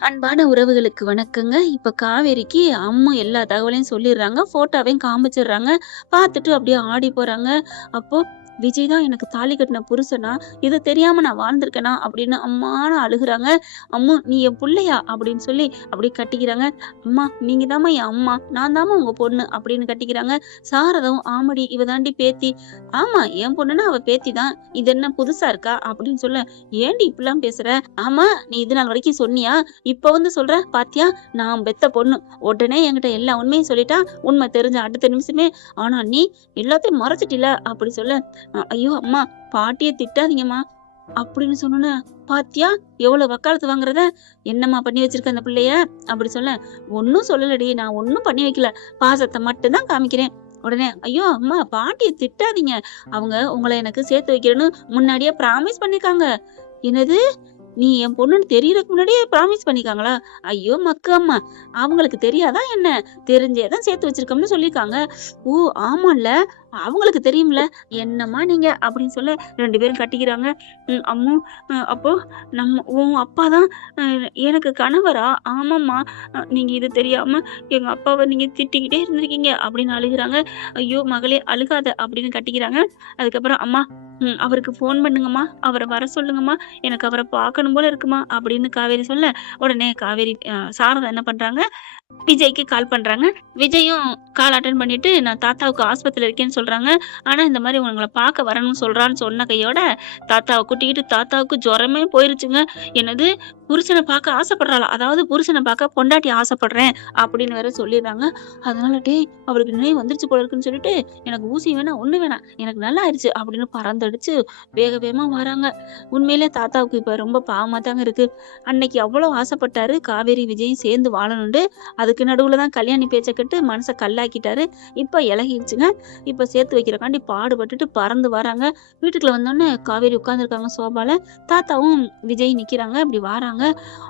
அன்பான உறவுகளுக்கு வணக்கங்க. இப்ப காவேரிக்கு அம்மா எல்லா தகவலையும் சொல்லிடுறாங்க. ஃபோட்டோவையும் காமிச்சிடுறாங்க. பார்த்துட்டு அப்படியே ஆடி போறாங்க. அப்போ விஜய் தான் எனக்கு தாலி கட்டின புருஷனா? இது தெரியாம நான் வாழ்ந்திருக்கேனா? அப்படின்னு அம்மான்னு அழுகுறாங்க. "அம்மு நீ என் புள்ளையா?" அப்படின்னு சொல்லி அப்படியே கட்டிக்கிறாங்க. "அம்மா நீங்க தாம்மா என் அம்மா. நான் தாம்மா உங்க பொண்ணு" அப்படின்னு கட்டிக்கிறாங்க. சாரதாவும், "ஆமாடி இவ தாண்டி பேத்தி." "ஆமா என் பொண்ணுன்னா அவ பேத்தி தான். இது என்ன புதுசா இருக்கா?" அப்படின்னு சொல்ல, "ஏன்டி இப்படிலாம் பேசுற? ஆமா நீ இது நாள் வரைக்கும் சொன்னியா? இப்ப வந்து சொல்ற பாத்தியா? நான் பெத்த பொண்ணு." உடனே என்கிட்ட எல்லா உண்மையும் சொல்லிட்டா. உண்மை தெரிஞ்ச அடுத்த நிமிஷமே, "ஆனா நீ எல்லாத்தையும் மறைச்சிட்டில." அப்படி சொல்ல, ஐயோ அம்மா பாட்டிய திட்டாதீங்கம்மா." அப்படின்னு சொன்னோன்னே, "பாத்தியா எவ்வளவு வக்காலத்து வாங்குறத? என்னம்மா பண்ணி வச்சிருக்க அந்த பிள்ளைய?" அப்படி சொல்ல, "ஒண்ணும் சொல்லலடி. நான் ஒண்ணும் பண்ணி வைக்கல. பாசத்த மட்டும் தான் காமிக்கிறேன்." உடனே, "ஐயோ அம்மா பாட்டிய திட்டாதீங்க. அவங்க உங்கள எனக்கு சேர்த்து வைக்கிறேன்னு முன்னாடியே ப்ராமிஸ் பண்ணிருக்காங்க." "என்னது? நீ என் பொண்ணுன்னு தெரியறதுக்கு முன்னாடியே ப்ராமிஸ் பண்ணிருக்காங்களா?" "ஐயோ மக்கு அம்மா. அவங்களுக்கு தெரியாதா என்ன? தெரிஞ்சே தான் சேர்த்து வச்சிருக்கோம்னு சொல்லியிருக்காங்க." "ஓ ஆமால்ல. அவங்களுக்கு தெரியும்ல. என்னம்மா நீங்க?" அப்படின்னு சொல்ல 2 பேரும் கட்டிக்கிறாங்க. அம்மு அப்போ உன் அப்பா தான் எனக்கு கணவரா?" "ஆமாம்மா. நீங்க இது தெரியாம எங்க அப்பாவ நீங்க திட்டிக்கிட்டே இருந்திருக்கீங்க." அப்படின்னு அழுகுறாங்க. "ஐயோ மகளே அழுகாத" அப்படின்னு கட்டிக்கிறாங்க. அதுக்கப்புறம், "அம்மா அவருக்கு ஃபோன் பண்ணுங்கம்மா. அவர வர சொல்லுங்கம்மா. எனக்கு அவர பார்க்கணும் போல இருக்குமா" அப்படின்னு காவேரி சொல்ல, உடனே காவேரி சாரதா என்ன பண்றாங்க, விஜய்க்கு கால் பண்றாங்க. விஜயும் கால் அட்டெண்ட் பண்ணிட்டு, "நான் தாத்தாவுக்கு ஆஸ்பத்திரியில இருக்கேன்னு" சொல்றாங்க. ஆனா, இந்த மாரி உங்கள பார்க்க வரணும்னு சொல்றான்னு சொன்ன கையோட, தாத்தாவ கூட்டிக்கிட்டு தாத்தாவுக்கு ஜுரமே போயிருச்சுங்க. என்னது புருஷன பார்க்க ஆசைப்படுறாளா? அதாவது புருஷன பார்க்க பொண்டாட்டி ஆசைப்படுறேன் அப்படின்னு வேற சொல்லிர்றாங்க. அதனால, "டேய் அவளுக்கு நினைவு வந்துருச்சு போல இருக்குன்னு" சொல்லிட்டு, "எனக்கு ஊசி வேணாம், ஒண்ணும் வேணாம். எனக்கு நல்லா ஆயிருச்சு" அப்படின்னு பறந்தடிச்சு வேக வேகமா வராங்க. உண்மையிலே தாத்தாவுக்கு இப்ப ரொம்ப பாவமா தாங்க இருக்கு. அன்னைக்கு அவ்வளோ ஆசைப்பட்டாரு காவேரி, விஜயும் சேர்ந்து வாழணும்னு. அதுக்கு நடுவுல தான் கல்யாணி பேச்ச கேட்டு மனச கல்லாக்கிட்டாரு. இப்ப இளகிருச்சுங்க. இப்ப சேர்த்து வைக்கிறக்காண்டி பாடுபட்டுட்டு பறந்து வராங்க. வீட்டுக்குள்ள வந்தோனே காவேரி உட்கார்ந்துருக்காங்க சோபால. தாத்தாவும் விஜய் நிக்கிறாங்க. இப்படி வாராங்க.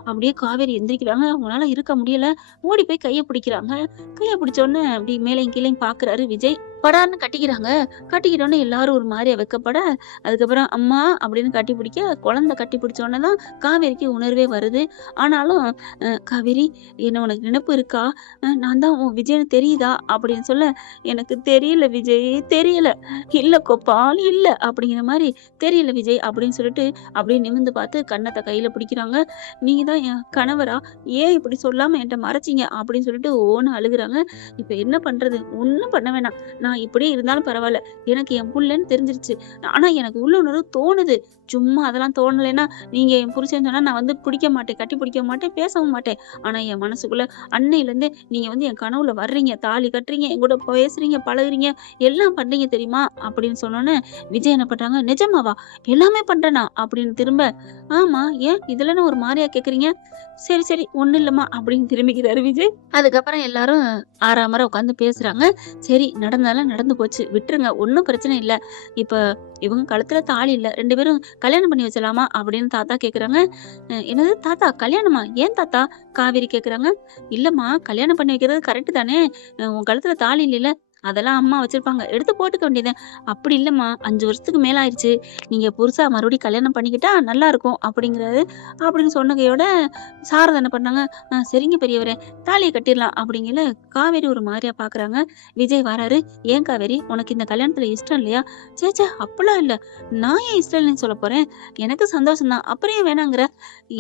அப்படியே காவேரி எந்திரிக்கிறாங்க. அவங்களால இருக்க முடியல. ஓடி போய் கைய பிடிக்கிறாங்க. கைய பிடிச்சோனே அப்படி மேலேயும் கீழயும் பார்க்குறாரு விஜய். படார்ன்னு கட்டிக்கிறாங்க. கட்டிக்கிட்டோனே எல்லாரும் ஒரு மாரியா வெட்கப்பட, அதுக்கப்புறம் அம்மா அப்படின்னு கட்டி பிடிக்க, குழந்தை கட்டி பிடிச்சோனே தான் காவேரிக்கு உணர்வே வருது. ஆனாலும், "காவேரி என்ன உனக்கு நினப்பு இருக்கா? நான் தான் உன் விஜய்ன்னு தெரியுதா?" அப்படின்னு சொல்ல, "எனக்கு தெரியல விஜய், தெரியல." "இல்ல கோபால் இல்ல." அப்படிங்கிற மாரி, "தெரியல விஜய்." அப்படின்னு சொல்லிட்டு அப்படியே நிமிர்ந்து பார்த்து கன்னத்த கையில பிடிக்கிறாங்க. "நீங்க தான் என் கணவரா? ஏன் இப்படி சொல்லாம என்ட்ட மறைச்சீங்க?" அப்படின்னு சொல்லிட்டு ஓன்னு அழுகுறாங்க. இப்ப என்ன பண்றது? ஒண்ணும் பண்ண வேணாம். நான் இப்படியே இருந்தாலும் பரவால்ல. எனக்கு என் புள்ளன்னு தெரிஞ்சிருச்சு. ஆனா எனக்கு உள்ளுணர்வு தோணுது. சும்மா அதெல்லாம் தோணலைன்னா, நீங்க என் புருஷன்னு சொன்னா நான் வந்து பிடிக்க மாட்டேன். கட்டி பிடிக்க மாட்டேன். பேசவும் மாட்டேன். ஆனா என் மனசுக்குள்ள அன்னையிலேருந்தே நீங்க வந்து என் கனவுல வர்றீங்க. தாலி கட்டுறீங்க. என் கூட பேசுறீங்க, பழகுறீங்க. எல்லாம் பண்றீங்க தெரியுமா? அப்படின்னு சொன்னோனே, விஜய் என்ன பண்றாங்க, "நிஜமாவா? எல்லாமே பண்றேனா?" அப்படின்னு திரும்ப, "ஆமா. ஏன்? இதுல என்ன ஒரு மாரியா கேட்குறீங்க?" "சரி, சரி. ஒண்ணும் இல்லம்மா" அப்படின்னு திரும்பிக்கிறாரு விஜய். அதுக்கப்புறம் எல்லாரும் ஆறாமோற உட்காந்து பேசுறாங்க. "சரி நடந்ததெல்லாம் நடந்து போச்சு. விட்டுருங்க. ஒண்ணும் பிரச்சனை இல்ல. இப்ப இவங்க கழுத்துல தாலி இல்ல. 2 பேரும் கல்யாணம் பண்ணி வச்சலாமா?" அப்படின்னு தாத்தா கேட்குறாங்க. "என்னது தாத்தா கல்யாணமா? ஏன் தாத்தா?" காவேரி கேட்குறாங்க. "இல்லம்மா கல்யாணம் பண்ணி வைக்கிறது கரெக்ட் தானே. உன் கழுத்துல தாலி இல்லைல்ல. அதெல்லாம் அம்மா வச்சிருப்பாங்க. எடுத்து போட்டுக்க வேண்டியது." "அப்படி இல்லம்மா 5 வருஷத்துக்கு மேல ஆயிருச்சு. நீங்க புதுசா மறுபடியும் கல்யாணம் பண்ணிக்கிட்டா நல்லாருக்கும்." அப்படிங்கிறாரு. அப்படின்னு சொன்ன கையோட சாரதா என்ன பண்ணாங்க, சரிங்க பெரியவரே தாலிய கட்டிர்லாம்." அப்படிங்கல காவேரி ஒரு மாரியா பார்க்குறாங்க. விஜய் வராரு. "ஏன் காவேரி உனக்கு இந்த கல்யாணத்துல இஷ்டம் இல்லையா?" "ச்சே ச்சே அப்படிலாம் இல்ல. நான் ஏன் இஷ்டம் இல்லைன்னு சொல்லப் போறேன். எனக்கு சந்தோஷம் தான். அப்புறம் ஏன் வேணாங்கிற?"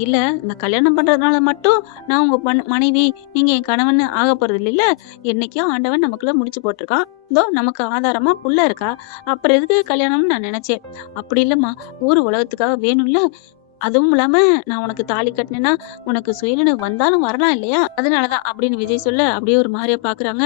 "இல்ல இந்த கல்யாணம் பண்றதுனால மட்டும் நான் உங்க மனைவி, நீங்க என் கணவன்னு ஆகப்போறது இல்லைல்ல. என்னைக்கோ ஆண்டவன் நமக்குள்ள முடிச்சு போட்டுருக்கான். இதோ நமக்கு ஆதாரமா புள்ள இருக்கா. அப்புறம் எதுக்கு கல்யாணம்னு நான் நெனச்சேன்." "அப்படி இல்லம்மா. ஊர் உலகத்துக்காக வேணும்ல. அதுவும் இல்லாம நான் உனக்கு தாலி கட்டுனேன்னா, உனக்கு சுயநினைவு வந்தாலும் வரலாம் இல்லையா? அதனால தான்." அப்படின்னு விஜய் சொல்ல, அப்படியே ஒரு மாரியா பார்க்குறாங்க.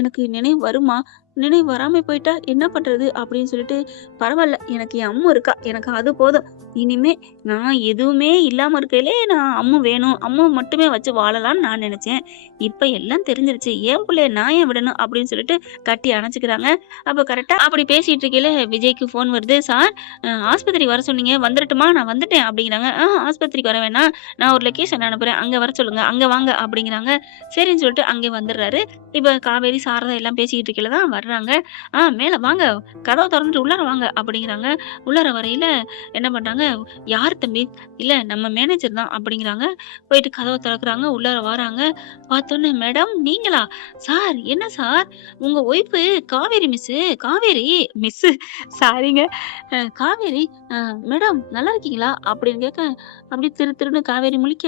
எனக்கு நினைவு வருமா? நினைவு வராம போயிட்டா என்ன பண்றது?" அப்படின்னு சொல்லிட்டு, "பரவால்ல. எனக்கு என் அம்மு இருக்கா. எனக்கு அது போதும். இனிமே நான் எதுவுமே இல்லாம இருக்கையிலே நான் அம்மு வேணும். அம்மு மட்டுமே வச்சு வாழலாம்னு நான் நெனச்சேன். இப்ப எல்லாம் தெரிஞ்சிருச்சு. என் புள்ளைய நான் ஏன் விடணும்?" அப்படின்னு சொல்லிட்டு கட்டி அணைச்சுக்கிறாங்க. அப்ப கரெக்ட்டா அப்படி பேசிட்டு இருக்கையில விஜய்க்கு ஃபோன் வருது. "சார் ஆஸ்பத்திரிக்கு வர சொன்னீங்க. வந்துரட்டுமா? நான் வந்துட்டேன்" அப்படிங்கிறாங்க. ஆஸ்பத்திரிக்கு வர வேணாம். நான் ஒரு லொகேஷன் அனுப்புறேன். அங்க வர சொல்லுங்க. அங்க வாங்க" அப்படிங்கிறாங்க. சரின்னு சொல்லிட்டு அங்கே வந்துடுறாரு. இப்ப காவேரி, சாரதா எல்லாம் பேசிக்கிட்டு இருக்கையில தான் வர்றாங்க. விடுறாங்க. மேல வாங்க, கதவ தொறந்துட்டு உள்ளார வாங்க அப்படிங்கிறாங்க. உள்ளார வரையில என்ன பண்றாங்க, யார் தம்பி? இல்ல நம்ம மேனேஜர் தான் அப்படிங்கிறாங்க. போயிட்டு கதவ திறக்குறாங்க. உள்ளார வராங்க. பார்த்தோனே, மேடம் நீங்களா? சார் என்ன சார்? உங்க wife Kaveri miss, Kaveri miss சாரிங்க. காவேரி மேடம் நல்லா இருக்கீங்களா? அப்படின்னு கேட்க, அப்படியே திரு திருன்னு காவேரி முழிக்க,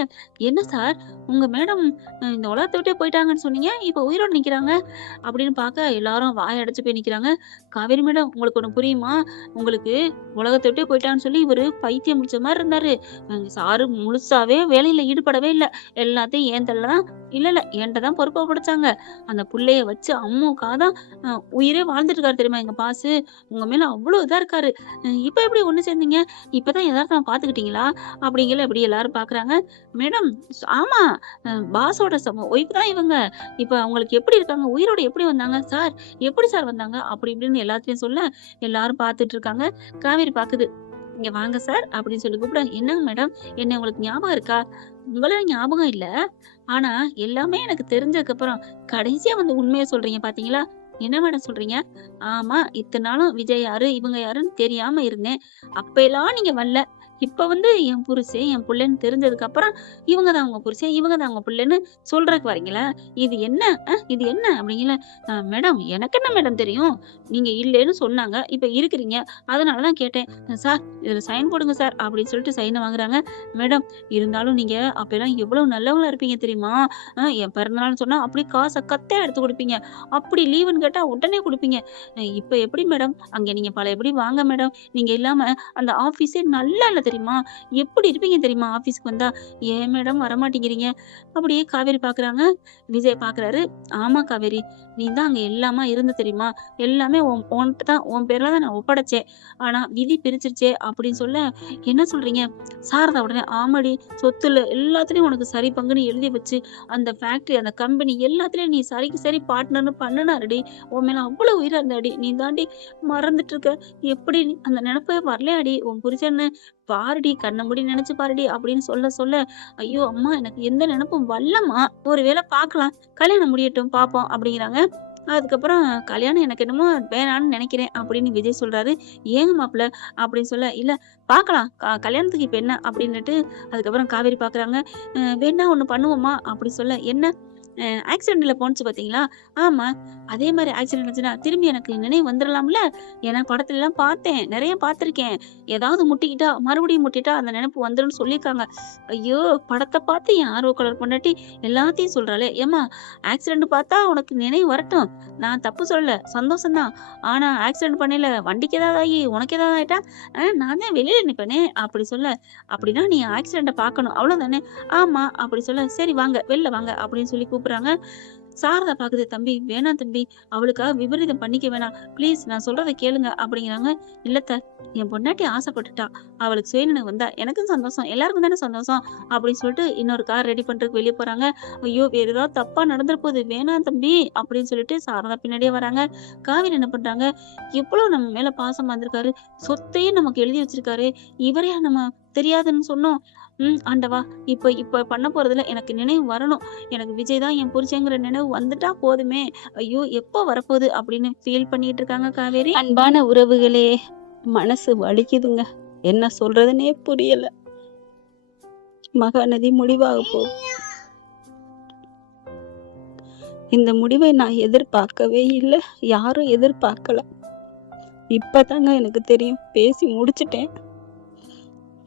என்ன சார் உங்க மேடம் இந்த உலகத்த விட்டே போயிட்டாங்கன்னு சொன்னீங்க. இப்ப உயிரோட நிக்கிறாங்க. அப்படின்னு பார்க்க எல்லாரும் வாய அடைச்சு போய் நிக்கிறாங்க. காவேரி மேடம் உங்களுக்கு ஒண்ணு புரியுமா? உங்களுக்கு உலகத்த விட்டே போயிட்டாங்கன்னு சொல்லி இவரு பைத்தியம் முடிச்ச மாரி இருந்தாரு. சாரு முழுசாவே வேலையில ஈடுபடவே இல்ல. எல்லாத்தையும் என் தலைல தான் இல்ல என்ட்ட தான் பொறுப்பா ஒப்படைச்சாங்க. அந்த புள்ளைய வச்சு அம்முக்காக தான் உயிரே வாழ்ந்துட்டு இருக்காரு தெரியுமா எங்க பாஸு. உங்க மேல அவ்ளோ இதா இருக்காரு. இப்ப எப்படி ஒண்ணு சேர்ந்தீங்க? இப்பதான் எதார்த்தமா பார்த்துக்கிட்டீங்களா? அப்படிங்கல இப்படி எல்லாரும் பார்க்குறாங்க. மேடம் ஆமா பாஸோட ஒய்ஃப் தான் இவங்க. இப்ப அவங்களுக்கு எப்படி இருக்காங்க? உயிரோட எப்படி வந்தாங்க? சார் எப்படி சார் வந்தாங்க? அப்படி இப்படின்னு எல்லாத்தையும் சொல்ல, எல்லாரும் பார்த்துட்டு இருக்காங்க. காவேரி பாக்குது. இங்க வாங்க சார் அப்படின்னு சொல்லி கூப்பிட, என்னங்க மேடம் என்ன உங்களுக்கு ஞாபகம் இருக்கா? உங்கள ஞாபகம் இல்ல. ஆனா எல்லாமே எனக்கு தெரிஞ்சதுக்கு அப்புறம் கடைசியா வந்து உண்மைய சொல்றீங்க பாத்தீங்களா? என்ன மேடம் சொல்றீங்க? ஆமா இத்தன நாளும் விஜய் யாரு, இவங்க யாருன்னு தெரியாம இருந்தேன். அப்பல்லாம் நீங்க வரல. இப்ப வந்து என் புருஷன், என் புள்ளன்னு தெரிஞ்சதுக்கு அப்புறம் இவங்க தான் உங்க புருஷன், இவங்க தான் உங்க புள்ளன்னு சொல்றதுக்கு வரீங்களா? இது என்ன? இது என்ன? அப்படிங்கல. மேடம் எனக்கு என்ன மேடம் தெரியும்? நீங்க இல்லன்னு சொன்னாங்க. இப்ப இருக்கிறீங்க. அதனால தான் கேட்டேன். சார் இதுல சைன் போடுங்க சார் அப்படின்னு சொல்லிட்டு சைன வாங்குறாங்க. மேடம் இருந்தாலும் நீங்க அப்பலாம் எவ்வளவு நல்லவங்களா இருப்பீங்க தெரியுமா? என் பிறந்தநாள்னு சொன்னா அப்படியே காச கத்தையா எடுத்து குடுப்பீங்க. அப்படி லீவுன்னு கேட்டா உடனே குடுப்பீங்க. இப்ப எப்படி மேடம்? அங்க நீங்க பழையபடி வாங்க மேடம். நீங்க இல்லாம அந்த ஆஃபீஸே நல்லா இல்ல தெரியுமா? எப்படி இருப்பீங்க தெரியுமா ஆஃபீஸ்க்கு வந்தா? ஏன் மேடம் வரமாட்டேங்கிறீங்க? அப்படியே காவேரி பார்க்குறாங்க. விஜய் பார்க்குறாரு. ஆமா காவேரி, நீ தான் அங்க எல்லாமா இருந்த தெரியுமா? எல்லாமே உன்ட்ட தான் உன் பேர்ல தான் நான் ஒப்படைச்சேன். ஆனா விதி பிரிச்சிருச்சே அப்படின்னு சொல்ல, என்ன சொல்றீங்க? சாரதா உடனே ஆமாடி சொத்துல எல்லாத்துலயும் உனக்கு சரி பங்குன்னு எழுதி வச்சு, அந்த ஃபேக்டரி அந்த கம்பெனி எல்லாத்துலயும் நீ சரிக்கு சரி பார்ட்னர்ன்னு பண்ணுனாருடி. உன் மேல அவ்வளவு உயிரா இருந்தாடி. நீ தாண்டி மறந்துட்டு இருக்க. எப்படி அந்த நெனப்பே வரலையாடி? உன் புருஷன்னு பாருடி, கண்ண மூடி நெனச்சு பாருடி அப்படின்னு சொல்ல, ஐயோ அம்மா எனக்கு எந்த நெனப்பும் வல்லம்மா. ஒரு வேளை பார்க்கலாம். கல்யாணம் முடியட்டும் பார்ப்போம் அப்படிங்கிறாங்க. அதுக்கப்புறம் கல்யாணம் எனக்கு என்னமோ வேணான்னு நெனைக்கிறேன் அப்படின்னு விஜய் சொல்றாரு. ஏங்க மாப்பிள? அப்படின்னு சொல்ல, இல்ல பார்க்கலாம். கல்யாணத்துக்கு இப்ப என்ன? அப்படின்னுட்டு அதுக்கப்புறம் காவேரி பார்க்குறாங்க. வேணா ஒண்ணு பண்ணுவோமா? அப்படி சொல்ல, என்ன? ஆக்சிடென்ட்ல போணுச்சு பார்த்தீங்களா? ஆமா. அதே மாரி ஆக்சிடென்ட் இருந்துச்சுன்னா, திரும்பி எனக்கு நினைவு வந்துரலாம்ல? ஏன்னா படத்துலலாம் பார்த்தேன். நெறைய பார்த்துருக்கேன். ஏதாவது முட்டிக்கிட்டா, மறுபடியும் முட்டிட்டா அந்த நெனப்பு வந்துரும்னு சொல்லியிருக்காங்க. ஐயோ! படத்த பார்த்து என் ஆர்வ கோளாறு பொண்டாட்டி எல்லாத்தையும் சொல்றாளே! ஏம்மா ஆக்சிடென்ட் பார்த்தா உனக்கு நினைவு வரட்டும். நான் தப்பு சொல்லல. சந்தோஷம் தான். ஆனா ஆக்சிடென்ட் பண்ணையில வண்டிக்கு ஏதாவது ஆகி, உனக்கு ஏதாவது ஆயிட்டா, நான் தான் வெளியில நிப்பேனே! அப்படி சொல்ல, அப்படின்னா நீ ஆக்சிடென்ட்ட பார்க்கணும். அவ்வளோதானே? ஆமா. அப்படி சொல்ல, சரி வாங்க, வெளில வாங்க அப்படின்னு சொல்லி கூப்பிடுறாங்க. சாரதா பாக்குது. தம்பி வேணாம் தம்பி. அவளுக்காக விபரீதம் பண்ணிக்க வேணாம். ப்ளீஸ் நான் சொல்றத கேளுங்க அப்படிங்கிறாங்க. இல்லத்த என் பொண்டாட்டி ஆசைப்பட்டுட்டா. அவளுக்கு சுயநினைவு வந்தா எனக்கும் சந்தோஷம். எல்லாருக்கும் தானே சந்தோஷம் அப்படின்னு சொல்லிட்டு இன்னொரு கார் ரெடி பண்றதுக்கு வெளியே போறாங்க. ஐயோ வேற ஏதாவது தப்பா நடந்துற போகுது. வேணாம் தம்பி அப்படின்னு சொல்லிட்டு சாரதா பின்னாடியே வராங்க. காவேரி என்ன பண்றாங்க? எவ்வளவு நம்ம மேல பாசமா இருந்திருக்காரு. சொத்தையும் நமக்கு எழுதி வச்சிருக்காரு. இவரையா நம்ம தெரியாதுன்னு சொன்னோம். ஆண்டவா இப்ப பண்ண போறதுல எனக்கு நினைவு வரணும். எனக்கு விஜய் தான் என் புருஷங்கிற நினைவு வந்துட்டா போதுமே. ஐயோ எப்போ வரப்போகுது அப்படின்னு ஃபீல் பண்ணிட்டு இருக்காங்க காவேரி. அன்பான உறவுகளே, மனசு வலிக்குதுங்க. என்ன சொல்றதுன்னே புரியல. மகாநதி முடிவாக போகுது. இந்த முடிவை நான் எதிர்பார்க்கவே இல்லை. யாரும் எதிர்பார்க்கல. இப்பதாங்க எனக்கு தெரியும். பேசி முடிச்சிட்டேன்.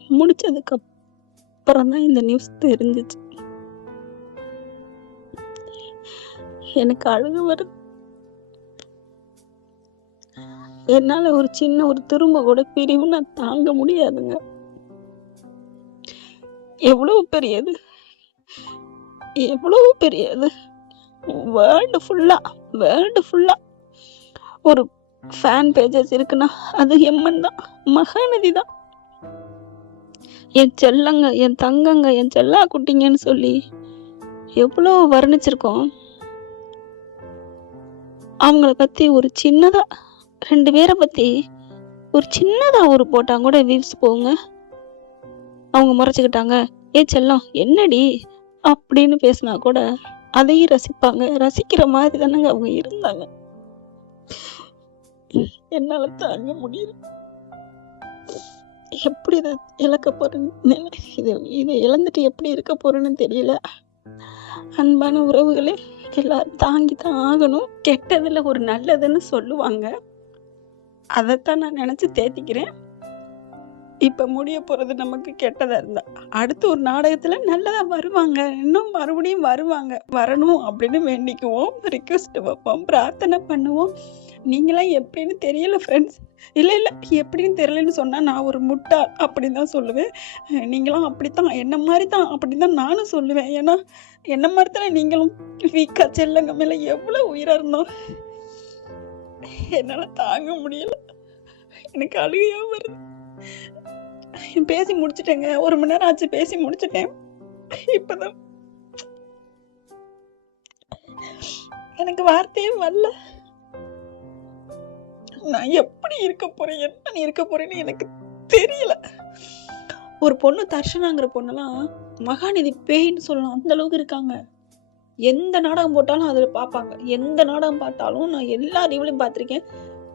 முடிச்சதுக்கு அப்புறம் தான் இந்த நியூஸ் தெரிஞ்சிச்சு. எனக்கு அழுக வருது. என்னால ஒரு சின்ன ஒரு திரும்ப கூட பிரிவு நான் தாங்க முடியாதுங்க. எவ்வளவு பெரியது, எவ்வளவு பெரியது. வேர்ல்டு ஃபுல்லா ஒரு ஃபேன் பேஜஸ் இருக்குன்னா அது எம்மன் தான், மகாநதி தான். என் செல்லங்க, என் தங்கங்க, என் செல்லா குட்டிங்கன்னு சொல்லி எவ்வளோ வர்ணிச்சிருக்கோம். அவங்கள பத்தி ஒரு சின்னதா 2 பேரை பத்தி ஒரு சின்னதா ஒரு போட்டா கூட வியூஸ் போகுங்க. அவங்க முறைச்சுக்கிட்டாங்க, ஏ செல்லம் என்னடி அப்படின்னு பேசினா கூட அதையும் ரசிப்பாங்க. ரசிக்கிற மாதிரி தானங்க அவங்க இருந்தாங்க. என்னால தாங்க முடியல. எப்படி இதை இழக்க போறேன்னு, இதை இழந்துட்டு எப்படி இருக்க போறேன்னு தெரியல. அன்பான உறவுகளே, எல்லாரும் தாங்கி தான் ஆகணும். கெட்டதுல ஒரு நல்லதுன்னு சொல்லுவாங்க. அதைத்தான் நான் நினைச்சு தேத்திக்கிறேன். இப்ப முடிய போறது நமக்கு கெட்டதா இருந்தா, அடுத்து ஒரு நாடகத்துல நல்லதா வருவாங்க, இன்னும் மறுபடியும் வருவாங்க. வரணும் அப்படின்னு வேண்டிக்குவோம், ரிக்வெஸ்ட் வைப்போம், பிரார்த்தனை பண்ணுவோம். நீங்களாம் எப்படின்னு தெரியல ஃப்ரெண்ட்ஸ். இல்ல எப்படின்னு தெரியலன்னு சொன்னா நான் ஒரு முட்டாள் அப்படின்னு தான் சொல்லுவேன். நீங்களாம் அப்படித்தான், என்ன மாதிரி தான் அப்படின்னு தான் நானும் சொல்லுவேன். ஏன்னா என்ன மாதிரி தானே நீங்களும். வீக்கா செல்லங்க மேல எவ்வளவு உயிரா இருந்தோம். என்னால தாங்க முடியல, எனக்கு அழுகையா வருது. பேசி முடிச்சுட்டேங்க, 1 மணி நேரம் ஆச்சு பேசி முடிச்சுட்டேன். இப்பதான் எனக்கு வார்த்தையே வரல. நான் எப்படி இருக்க போறேன், என்ன இருக்க போறேன்னு எனக்கு தெரியல. ஒரு பொண்ணு தர்ஷனாங்கிற பொண்ணெல்லாம் மகாநிதி பேயின்னு சொல்லலாம், அந்த அளவுக்கு இருக்காங்க. எந்த நாடகம் போட்டாலும் அதுல பாப்பாங்க. எந்த நாடகம் பார்த்தாலும் நான் எல்லா ரிவ்யூலையும் பார்த்திருக்கேன்,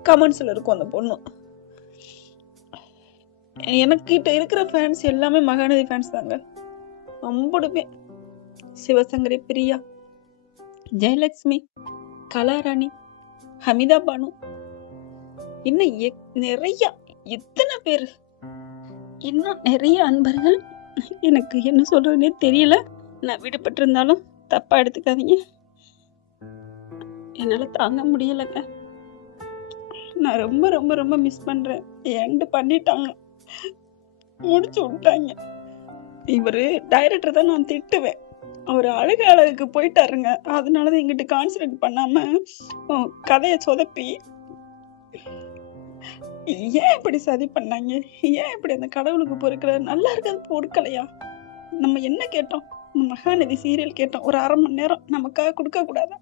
கமெண்ட்ஸ்ல இருக்கும் அந்த பொண்ணு. எனக்கிட்ட இருக்கிற ஃபேன்ஸ் எல்லாமே மகாநதி ஃபேன்ஸ் தாங்க. அம்புடுமே சிவசங்கரி, பிரியா, ஜெயலட்சுமி, கலாராணி, ஹமிதா பானு, இன்னும் நிறைய, எத்தனை பேர், இன்னும் நிறைய அன்பர்கள். எனக்கு என்ன சொல்றதுன்னே தெரியல. நான் விடுபட்டிருந்தாலும் தப்பா எடுத்துக்காதீங்க. என்னால தாங்க முடியலங்க. நான் ரொம்ப ரொம்ப ரொம்ப மிஸ் பண்றேன். எண்டு பண்ணிட்டாங்க, முடிச்சு விட்டாங்க. இவரு டைரக்டர் தான் நான் திட்டுவேன். அவர் அழகுக்கு போயிட்டாருங்க. அதனாலதான் எங்கிட்ட கான்சன்ட்ரேட் பண்ணாம கதையை சொதப்பி, ஏன் இப்படி சதி பண்ணாங்க, ஏன் இப்படி அந்த கடவுளுக்கு பொறுக்கல, நல்லா இருக்கிறது பொறுக்கலையா? நம்ம என்ன கேட்டோம்? மகாநதி சீரியல் கேட்டோம், ஒரு 1/2 மணி நேரம். நமக்காக கொடுக்க கூடாதா?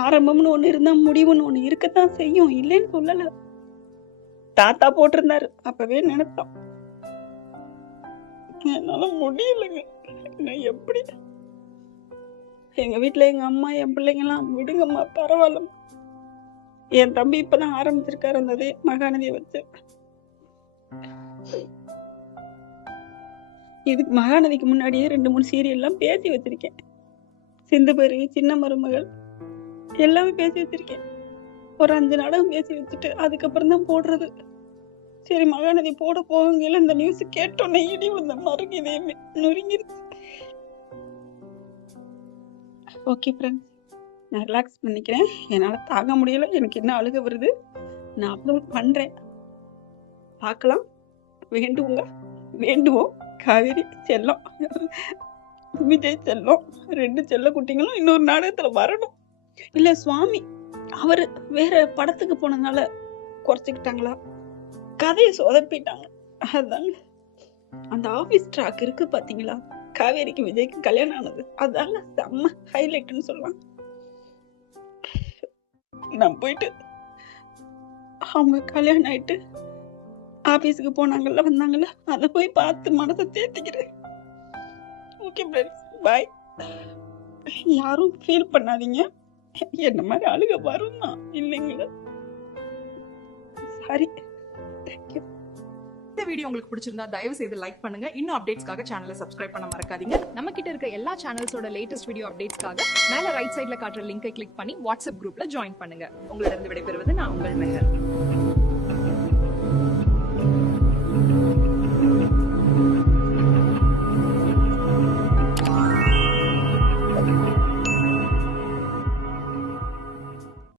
ஆரம்பம்னு ஒண்ணு இருந்தா முடிவுன்னு ஒண்ணு இருக்கத்தான் செய்யும், இல்லைன்னு சொல்லல. தாத்தா போட்டிருந்தாரு, அப்பவே நினைத்தோம். என்னால முடியலைங்க. நான் எப்படி, எங்க வீட்டுல எங்க அம்மா, என் பிள்ளைங்க எல்லாம் விடுங்கம்மா, பரவாயில்ல. என் தம்பி இப்பதான் ஆரம்பிச்சிருக்காரு அந்த மகாநதியை வச்சு. இதுக்கு மகாநதிக்கு முன்னாடியே 2-3 சீரியல் எல்லாம் பேசி வச்சிருக்கேன். சிந்து பருவி, சின்ன மருமகள் எல்லாமே பேசி வச்சிருக்கேன். ஒரு 5 நாடகம் பேசி வச்சுட்டு அதுக்கப்புறம் தான் போடுறது. சரி, மகாநதி போட போகல, இந்த நியூஸ் கேட்டோன்னே இடி வந்த மறுக்கு இதேமே நொறுங்கிருச்சு. ஓகே ஃப்ரெண்ட்ஸ், நான் ரிலாக்ஸ் பண்ணிக்கிறேன். என்னால தாங்க முடியல, எனக்கு என்ன அழுக வருது. நான் அப்லோட் பண்றேன், பார்க்கலாம். வேண்டுவோம். காவேரி செல்லம், விஜய் செல்லம், 2 செல்ல குட்டிங்களும் இன்னொரு நாடகத்துல வரணும். இல்ல சுவாமி அவரு வேற படத்துக்கு போனதுனால குறைச்சிக்கிட்டாங்களா, கதையை சொதப்பிட்டாங்க. அதாங்க அந்த ஆபீஸ் ட்ராக் இருக்கு பாத்தீங்களா, காவேரிக்கு விஜய்க்கு கல்யாணம் ஆனது, அதாங்க செம்ம ஹைலைட்னு சொல்லலாம். நான் போயிட்டு அவங்க கல்யாணம் ஆயிட்டு ஆபீஸுக்கு போனாங்கல்ல, வந்தாங்கல்ல, அதை போய் பார்த்து மனசை தேத்திக்கிறேன். ஓகே ஃப்ரெண்ட்ஸ், பாய். யாரும் ஃபீல் பண்ணாதீங்க, என்ன மாதிரி அழுக வரும் தான் இல்லைங்களா? சாரி. தேங்க்யூ. இந்த வீடியோ உங்களுக்கு பிடிச்சிருந்தா தயவு செய்து லைக் பண்ணுங்க. இன்னும் அப்டேட்ஸ்க்காக சேனலை சப்ஸ்கிரைப் பண்ண மறக்காதீங்க. நம்ம கிட்ட இருக்க எல்லா சேனல்ஸோட லேட்டஸ்ட் வீடியோ அப்டேட்ஸ்க்காக மேல ரைட் சைடுல காட்டுற லிங்கை கிளிக் பண்ணி வாட்ஸ்அப் குரூப்ல ஜாயின் பண்ணுங்க. உங்களிடம் விடைபெறுவது நான் உங்கள் மெஹர்.